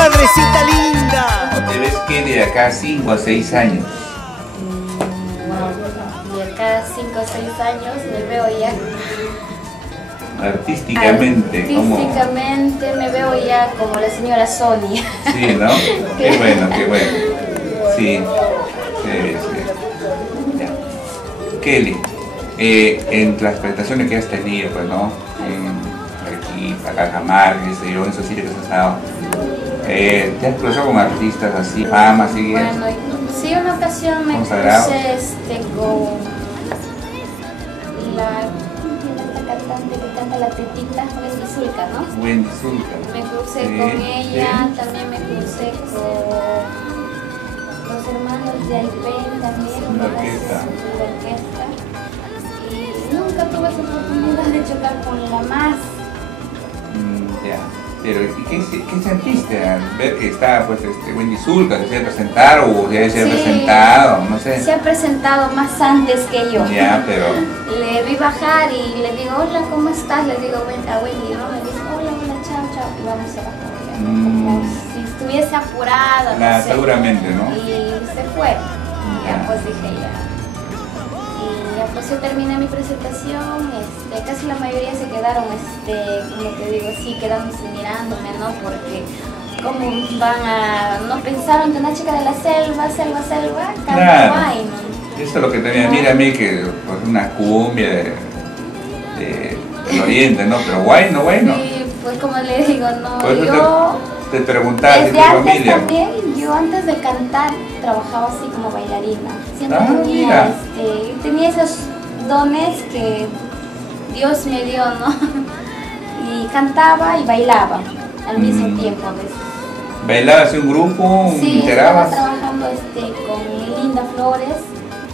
madrecita linda. ¿Te ves que de acá a 5 a 6 años? De acá a 5 o 6 años me veo ya. Artísticamente, Artísticamente me veo ya como la señora Sonia. Sí, ¿no? Qué bueno, qué bueno. Sí, sí, sí. Ya. Kelly, en las presentaciones que has tenido, pues, ¿no? Aquí, para Cajamarca, en esos sitios que has estado, ¿te has cruzado con artistas así, fama, así? Bueno, sí, una ocasión me consagrado. crucé con la cantante que canta La Tetita, Wendy Zulka, ¿no? Wendy Zulka. Me crucé Sí, con ella, sí. también me crucé con los hermanos de Aipén, también La orquesta. la orquesta. Y nunca tuve esa oportunidad de chocar con la más. Ya. Pero, ¿y qué sentiste al ver que está, pues, Wendy Zulka, que se iba a presentar o ya se había Sí, presentado? No sé. se ha presentado más antes que yo. Ya, pero... Le vi bajar y le digo, hola, ¿cómo estás? Le digo a Wendy, ¿no? Me dice, hola, hola, chao, chao. Y vamos a bajar. Como si estuviese apurada, no sé. Seguramente, ¿no? Y se fue. Ya. Ya, pues dije ya. Y ya, pues yo terminé mi presentación. Casi la mayoría se quedaron, como te digo, sí, quedándose mirándome, ¿no? Porque cómo van a... No pensaron que una chica de la selva, canta Claro. guay, ¿no? Eso es lo que tenía. Mírame que pues, una cumbia del oriente, ¿no? Pero guay, ¿no? Bueno. Sí, pues como le digo, no, Por eso yo... te preguntaba si tu Desde antes familia. también, yo antes de cantar trabajaba así como bailarina. Siempre Mira. tenía esos dones que Dios me dio, ¿no? Y cantaba y bailaba al mismo tiempo a veces. ¿Bailabas en un grupo? Sí, estaba ¿Integrabas? trabajando con Linda Flores,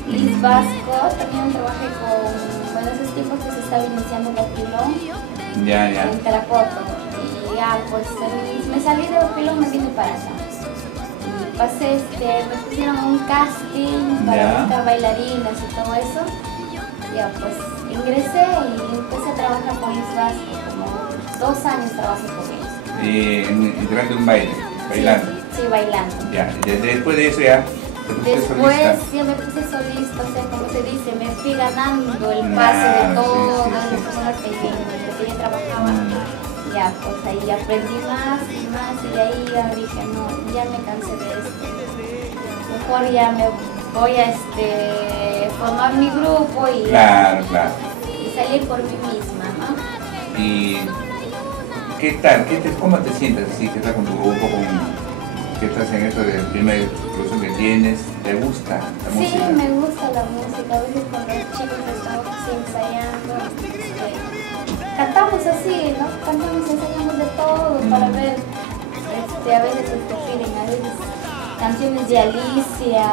Liz Vasco, también trabajé con esos tiempos que se estaba iniciando Bapilón Ya, ya. en Tarapoto. Y ya, pues me salí de Bapilón, me vine para acá. Y pasé, me pusieron un casting para Ya. buscar bailarinas y todo eso. Ya, pues ingresé y empecé a trabajar con Liz Vasco, como 2 años trabajé con ellos. Y entrando en un baile, bailando. Sí, bailando. Ya. Y después de eso ya te pusiste Después solista. ya me puse solista, o sea, como se dice, me fui ganando el pase de Claro, todo, sí, las sí, personas que ya trabajaba. Ya, pues ahí aprendí más y más y de ahí ya dije, no, ya me cansé de esto. Mejor ya me voy a formar mi grupo y, Claro, claro. y salir por mí misma, ¿no? ¿Y qué tal? ¿Cómo te sientes así? ¿Qué tal con tu grupo? ¿Qué estás en eso del primer curso que tienes? ¿Te gusta la Sí, música? me gusta la música. A veces con los chicos estamos así ensayando, cantamos así, ¿no? Cantamos, ensayamos de todo para ver. A veces piden, a veces canciones de Alicia,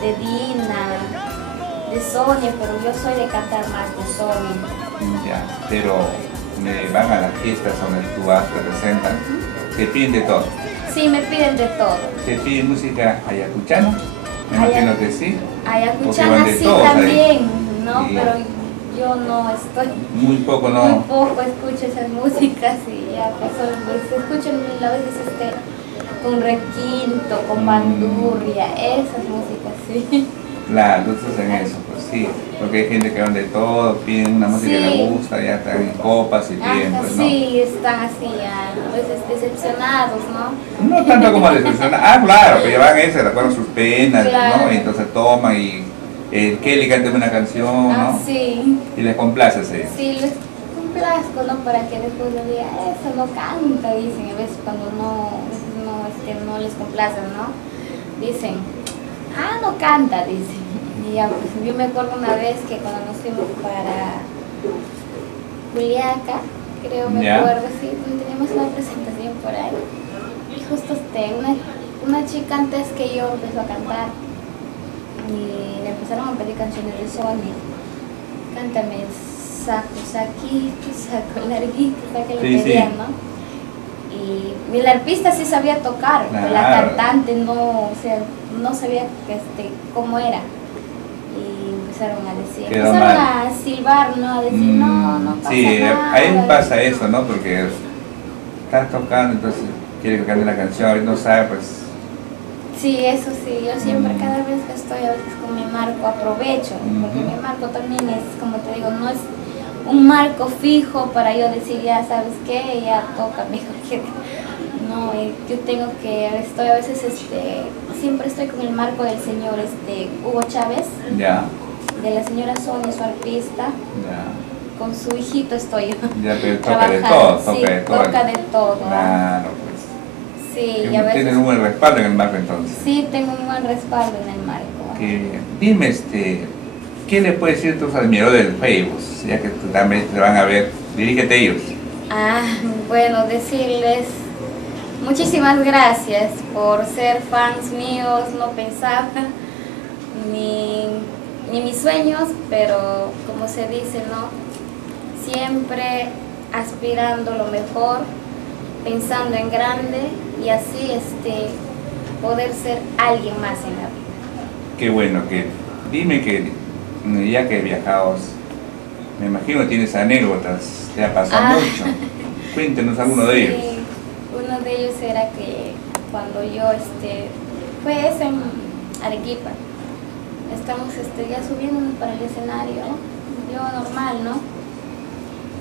de Dina, de Sonia, pero yo soy de cantar más de Sonia. Ya, pero me van a las fiestas donde tú vas, te presentan, te piden de todo. Sí, me piden de todo. ¿Te piden música ayacuchana? Me imagino que sí. Porque Ayacuchana van de sí todos ahí. también, ¿no? Sí. Pero yo no estoy... Muy poco, Muy ¿no? poco escucho esas músicas y ya pasó, pues escucho a veces con requinto, con bandurria, esas músicas, sí. Claro, tú estás en eso, pues sí. Porque hay gente que van de todo, piden una música que Sí. les gusta, ya están en copas y piden, pues no. Sí, están así, a veces decepcionados, ¿no? No tanto como decepcionar. Ah, claro, que llevan eso, recuerdan sus penas, Claro. ¿no? Y entonces toman y Kelly canta una canción, ¿no? Sí, Y les complaces a ellos. sí, les complazco, ¿no? Para que después le diga, eso no canta, dicen, a veces cuando no, a veces no les complacen, ¿no? Dicen, ah, no canta, dicen. Y ya, pues yo me acuerdo una vez que cuando nos fuimos para Juliaca, creo, me Ya. acuerdo, sí, teníamos una presentación por ahí. Y justo una chica antes que yo empezó a cantar y le empezaron a pedir canciones de Sonia. Cántame saco, saquito, saco larguito, o sea que le Sí, sí. pedían, ¿no? Y el arpista sí sabía tocar, pero la Claro. cantante no, o sea, no sabía cómo era. Y empezaron a decir, Quedó empezaron mal. a silbar, ¿no? A decir, no pasa Sí, nada. ahí pasa eso, ¿no? Porque estás tocando, entonces quiere que cante la canción y no sabe, pues... Sí, eso sí, yo siempre cada vez que estoy a veces con mi marco aprovecho, porque mi marco también es, como te digo, no es un marco fijo para yo decir, ya sabes qué, ya toca, mejor que... No, yo tengo que, estoy a veces, siempre estoy con el marco del señor Hugo Chávez, Ya, de la señora Sonia, su arpista, ya. con su hijito estoy Ya, pero toca de todo, sí, toca de todo. toca de todo. Claro, pues. Sí, y a veces... Tienes un buen respaldo en el marco entonces. Sí, tengo un buen respaldo en el marco. Qué bien. Dime, ¿qué le puedes decir a tus admiradores del Facebook? Ya que tú también te van a ver, dirígete a ellos. Bueno, decirles muchísimas gracias por ser fans míos, no pensaba ni mis sueños, pero como se dice, ¿no? Siempre aspirando lo mejor, pensando en grande y así poder ser alguien más en la vida. Qué bueno, que dime que ya que viajado, me imagino que tienes anécdotas, te ha pasado mucho. Cuéntenos alguno de ellos. Uno de ellos era que cuando yo fue en Arequipa, estamos ya subiendo para el escenario, yo normal, ¿no?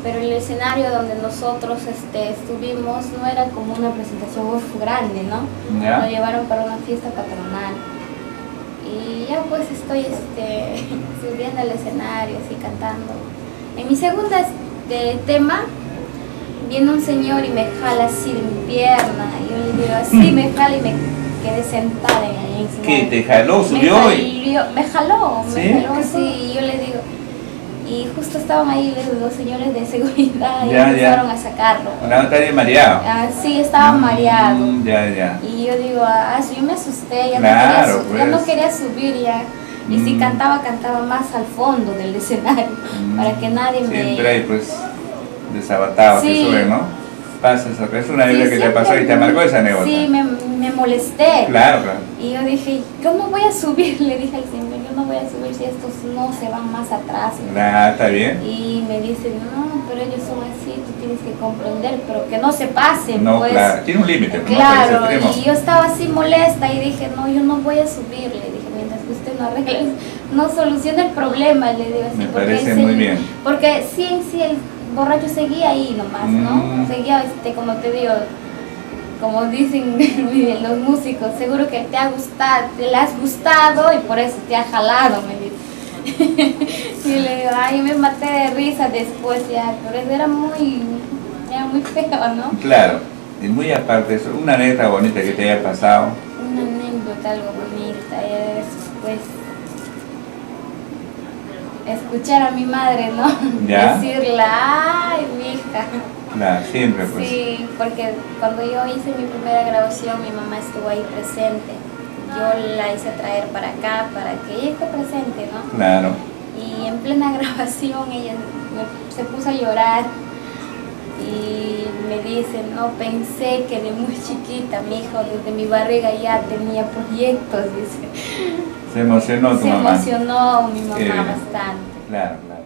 Pero el escenario donde nosotros estuvimos no era como una presentación grande, ¿no? ¿Ya? Nos llevaron para una fiesta patronal. Y ya pues estoy subiendo al escenario, así cantando. En mi segunda tema, viene un señor y me jala así de mi pierna. Y yo le digo así, me jala y me quedé sentada en el escenario. ¿Qué? ¿Te jaló? ¿Subió? Me jaló, ¿Sí? Sí, y yo le digo... Y justo estaban ahí los señores de seguridad y Ya, empezaron a sacarlo. No, está bien mareado. Sí, estaba mareado. Ya. Y yo digo, yo me asusté, ya, Claro, ya no pues. quería subir ya. Y si cantaba más al fondo del escenario, para que nadie me... Siempre hay pues desabatado Sí. que suben, ¿no? Pasa eso, es una anécdota que te pasó y te marcó esa anécdota. Sí, me molesté. Claro. Y yo dije, yo no voy a subir, le dije al señor, yo no voy a subir si estos no se van más atrás. Está bien. Y me dice, no, pero ellos son así, tú tienes que comprender, pero que no se pasen, No, pues. claro, tiene un límite. Claro, ¿no? y yo estaba así molesta y dije, no, yo no voy a subir, le dije, mientras que usted no arregle, no solucione el problema, le digo así. Me parece muy bien. Porque sí, en sí, el borracho seguía ahí nomás, ¿no? Seguía, como te digo, como dicen los músicos, seguro que te le has gustado y por eso te ha jalado, me dice. Y le digo, ay, me maté de risa después ya, pero eso era muy feo, ¿no? Claro, y muy aparte de eso, una anécdota bonita que te haya pasado. Una anécdota, algo bonita, es pues escuchar a mi madre, ¿no? ¿Ya? Decirle, ay, mija. Claro, siempre pues. Sí, porque cuando yo hice mi primera grabación, mi mamá estuvo ahí presente. Yo la hice traer para acá, para que ella esté presente, ¿no? Claro. Y en plena grabación ella se puso a llorar y me dice, no, pensé que de muy chiquita mi hijo desde mi barriga ya tenía proyectos, dice. Se emocionó tu mamá. Se emocionó mi mamá Qué bien. bastante. Claro, claro.